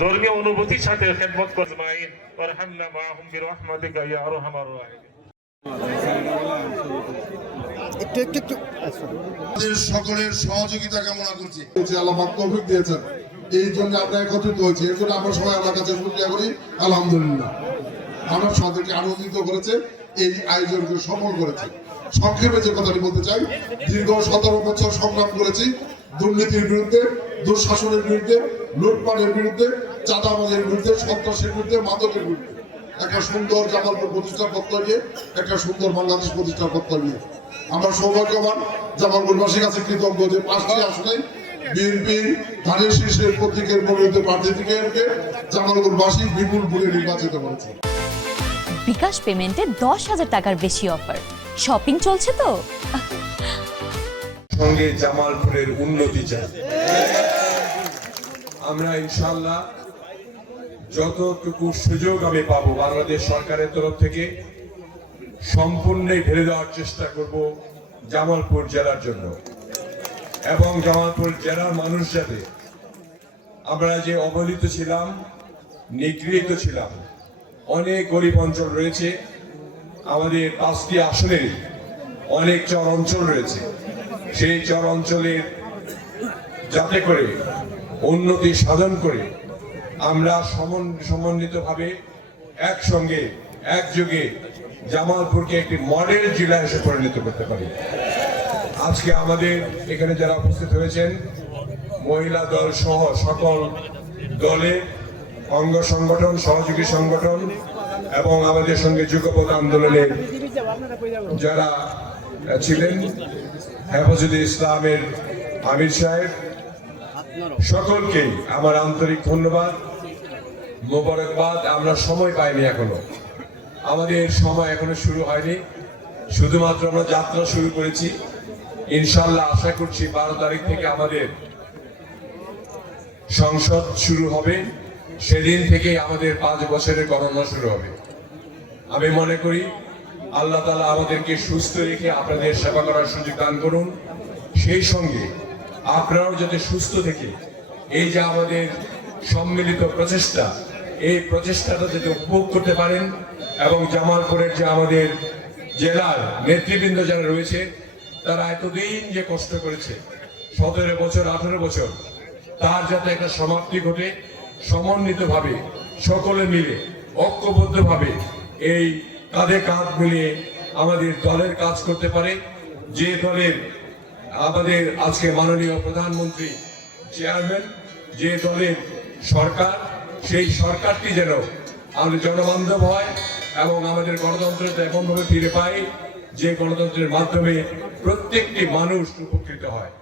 ধর্মীয় অনুভূতির সাথে খেদমত করবেন ওয়ারহামনা মাআহুম বিরহমাতিকা ইয়া আরহামার রাহিমিন। সকলের সহযোগিতা কামনা করছি। আল্লাহ পাক তৌফিক দিয়েছেন, এই জন্য আমরা একত্রিত হয়েছি। এর জন্য আমরা সবাই আল্লাহর কাছে শুকরিয়া করি। আলহামদুলিল্লাহ, আমরা সবাইকে আনন্দিত করেছে, এই আয়োজনকে সফল করেছে। সংক্ষেপে যে কথাটি বলতে চাই, দীর্ঘ 17 বছর সংগ্রাম করেছি দুর্নীতির বিরুদ্ধে, দুঃশাসনের বিরুদ্ধে, লুটপাটের বিরুদ্ধে, চাঁদাবাজের বিরুদ্ধে, সন্ত্রাসের বিরুদ্ধে, মাদকের বিরুদ্ধে। একটা সুন্দর জামালপুর প্রতিষ্ঠার পত্র নিয়ে, একটা সুন্দর বাংলাদেশ প্রতিষ্ঠার পত্র নিয়ে আমরা সৌভাগ্যবান। জামালপুরবাসীর কাছে কৃতজ্ঞ যে 5টি আসনে বিএনপি ধানের শীর্ষের প্রতীকের মনোনীত প্রার্থী থেকে জামালপুরবাসী বিপুল ভোটে নির্বাচিত করেছে। বিকাশ পেমেন্টে 10,000 টাকার বেশি অফার, শপিং চলছে তো। সঙ্গে জামালপুরের উন্নতি চাই আমরা, ইনশাআল্লাহ যতটুকু সুযোগ আমি পাবো বাংলাদেশ সরকারের তরফ থেকে সম্পূর্ণই ঢেলে দেওয়ার চেষ্টা করব জামালপুর জেলার জন্য। এবং জামালপুর জেলার মানুষ যাতে, আমরা যে অবহেলিত ছিলাম, নিগৃহীত ছিলাম, অনেক গরিব অঞ্চল রয়েছে আমাদের 5টি আসনের, অনেক চর অঞ্চল রয়েছে, সেই চর অঞ্চলের যাতে করে উন্নতি সাধন করে আমরা সমন্বিতভাবে একসঙ্গে একযোগে জামালপুরকে একটি মডেল জেলা হিসেবে পরিণত করতে পারি। আজকে আমাদের এখানে যারা উপস্থিত হয়েছেন, মহিলা দল সহ সকল দলের অঙ্গ সংগঠন, সহযোগী সংগঠন এবং আমাদের সঙ্গে যুগপৎ আন্দোলনের যারা ছিলেন, হেফাজতে ইসলামের আমির সাহেব, সকলকে আমার আন্তরিক ধন্যবাদ, মোবারকবাদ। আমরা সময় পাইনি এখনো, আমাদের সময় এখনো শুরু হয়নি, শুধুমাত্র আমরা যাত্রা শুরু করেছি। ইনশাআল্লাহ আশা করছি 12 তারিখ থেকে আমাদের সংসদ শুরু হবে, সেদিন থেকে আমাদের 5 বছরের গণনা শুরু হবে। আমি মনে করি আল্লাহ তাআলা আমাদেরকে সুস্থ রেখে আপনাদের সেবা করার সুযোগ দান করুন। সেই সঙ্গে আপনারাও যাতে সুস্থ থেকে এই যে আমাদের সম্মিলিত প্রচেষ্টা, এই প্রচেষ্টাটা যাতে উপভোগ করতে পারেন এবং জামালপুরের যে আমাদের জেলার নেতৃবৃন্দ যারা রয়েছে, তারা এতদিন যে কষ্ট করেছে, 17 বছর 18 বছর, তার যাতে একটা সমাপ্তি ঘটে, সমন্বিতভাবে সকলে মিলে ঐক্যবদ্ধভাবে এই কাঁধে কাঁধ মিলিয়ে আমাদের দলের কাজ করতে পারে। যে দলের আমাদের আজকে মাননীয় প্রধানমন্ত্রী চেয়ারম্যান, যে দলের সরকার, সেই সরকারটি যেন আমাদের জনবান্ধব হয় এবং আমাদের গণতন্ত্রটা এমনভাবে ফিরে পাই যে গণতন্ত্রের মাধ্যমে প্রত্যেকটি মানুষ উপকৃত হয়।